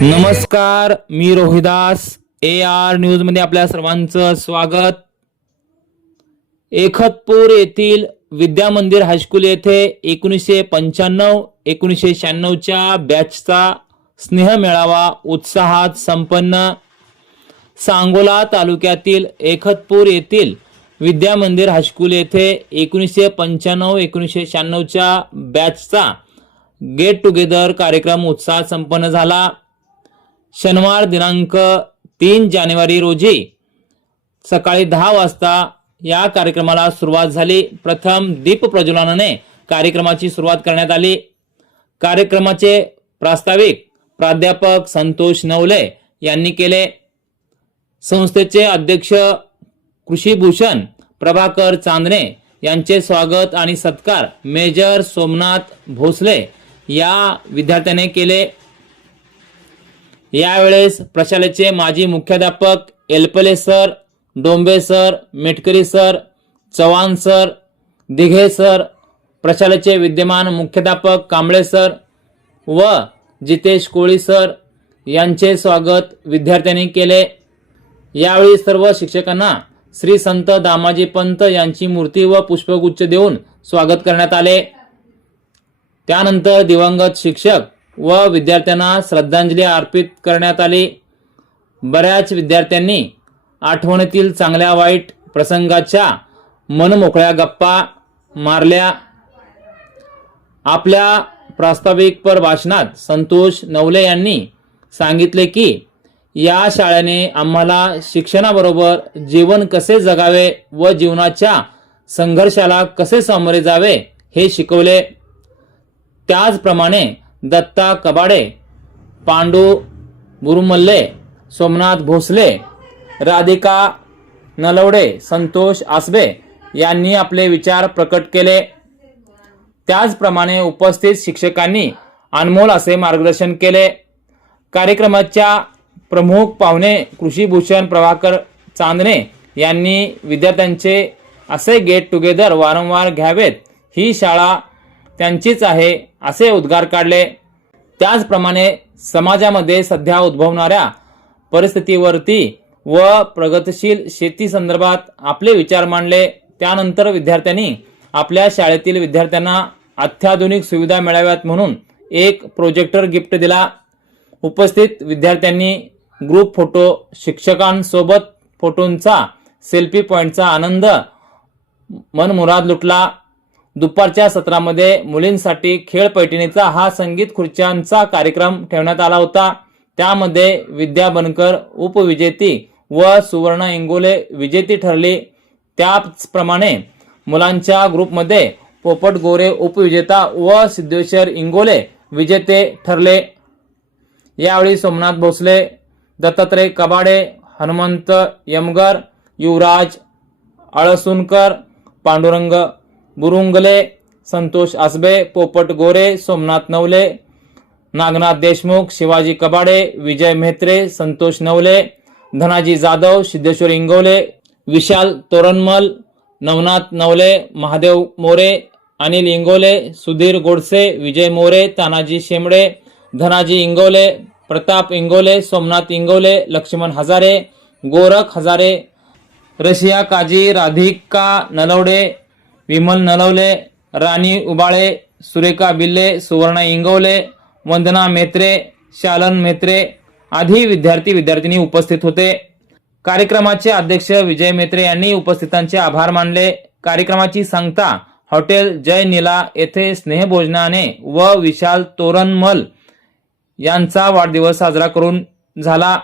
नमस्कार मी Rohidas A R न्यूजमध्ये आपल्या सर्वांचं स्वागत. एखतपूर येथील विद्या मंदिर हायस्कूल येथे एकोणीसशे पंच्याण्णव एकोणीसशे शहाण्णवच्या बॅचचा स्नेह मेळावा उत्साहात संपन्न. सांगोला तालुक्यातील एखतपूर येथील विद्या मंदिर हायस्कूल येथे एकोणीसशे पंच्याण्णव एकोणीसशे शहाण्णवच्या बॅचचा गेट टुगेदर कार्यक्रम उत्साहात संपन्न झाला. शनिवार दिनांक तीन जानेवारी रोजी सकाळी दहा वाजता या कार्यक्रमाला सुरुवात झाली. प्रथम दीप प्रज्वलनाने कार्यक्रमाची सुरुवात करण्यात आली. कार्यक्रमाचे प्रास्ताविक प्राध्यापक संतोष नवले यांनी केले. संस्थेचे अध्यक्ष कृषीभूषण प्रभाकर चांदणे यांचे स्वागत आणि सत्कार मेजर सोमनाथ भोसले या विद्यार्थ्याने केले. यावेळेस प्रशालेचे माजी मुख्याध्यापक Elpale sir Dombe sir Metkari sir Chavan sir Dighe sir प्रशालेचे विद्यमान मुख्याध्यापक कांबळे सर व जितेश कोळी सर यांचे स्वागत विद्यार्थ्यांनी केले. यावेळी सर्व शिक्षकांना श्री संत दामाजी पंत यांची मूर्ती व पुष्पगुच्छ देऊन स्वागत करण्यात आले. त्यानंतर दिवंगत शिक्षक व विद्यार्थ्यांना श्रद्धांजली अर्पित करण्यात आली. बऱ्याच विद्यार्थ्यांनी आठवणीतील चांगल्या वाईट प्रसंगाच्या मनमोकळ्या गप्पा मारल्या. आपल्या प्रास्ताविकपर भाषणात संतोष नवले यांनी सांगितले की या शाळेने आम्हाला शिक्षणाबरोबर जीवन कसे जगावे व जीवनाच्या संघर्षाला कसे सामोरे जावे हे शिकवले. त्याचप्रमाणे दत्ता कबाडे पांडू बुरुमल्ले सोमनाथ भोसले राधिका नलवडे संतोष आसबे यांनी आपले विचार प्रकट केले. त्याचप्रमाणे उपस्थित शिक्षकांनी अनमोल असे मार्गदर्शन केले. कार्यक्रमाच्या प्रमुख पाहुणे कृषीभूषण प्रभाकर चांदणे यांनी विद्यार्थ्यांचे असे गेट टुगेदर वारंवार घ्यावेत. ही शाळा त्यांचीच आहे असे उद्गार काढले. त्याचप्रमाणे समाजामध्ये सध्या उद्भवणाऱ्या परिस्थितीवरती व प्रगतशील शेती संदर्भात आपले विचार मांडले. त्यानंतर विद्यार्थ्यांनी आपल्या शाळेतील विद्यार्थ्यांना अत्याधुनिक सुविधा मिळाव्यात म्हणून एक प्रोजेक्टर गिफ्ट दिला. उपस्थित विद्यार्थ्यांनी ग्रुप फोटो शिक्षकांसोबत फोटोंचा सेल्फी पॉईंटचा आनंद मनमुराद लुटला. दुपारच्या सत्रामध्ये मुलींसाठी खेळ पैठणीचा हा संगीत खुर्च्यांचा कार्यक्रम ठेवण्यात आला होता. त्यामध्ये विद्या बनकर उपविजेती व सुवर्ण इंगोले विजेती ठरली. त्याचप्रमाणे मुलांच्या ग्रुपमध्ये पोपट गोरे उपविजेता व सिद्धेश्वर इंगोले विजेते ठरले. यावेळी सोमनाथ भोसले दत्तात्रय कबाडे हनुमंत यमगर युवराज आळसुनकर पांडुरंग बुरुंगले संतोष आसबे पोपट गोरे सोमनाथ नवले नागनाथ देशमुख शिवाजी कबाडे विजय म्हेत्रे संतोष नवले धनाजी जाधव सिद्धेश्वर इंगवले विशाल तोरणमल नवनाथ नवले महादेव मोरे अनिल इंगोले सुधीर गोडसे विजय मोरे तानाजी शेमडे धनाजी इंगोले प्रताप इंगोले सोमनाथ इंगोले लक्ष्मण हजारे गोरख हजारे रशिया काजी राधिका नलवडे विमल नलवले राणी उबाळे सुरेखा बिल्ले सुवर्णा इंगवले वंदना मेत्रे शालन मेत्रे आदी विद्यार्थी विद्यार्थिनी उपस्थित होते. कार्यक्रमाचे अध्यक्ष विजय मेत्रे यांनी उपस्थितांचे आभार मानले. कार्यक्रमाची सांगता हॉटेल जय नीला येथे स्नेहभोजनाने व विशाल तोरणमल यांचा वाढदिवस साजरा करून झाला.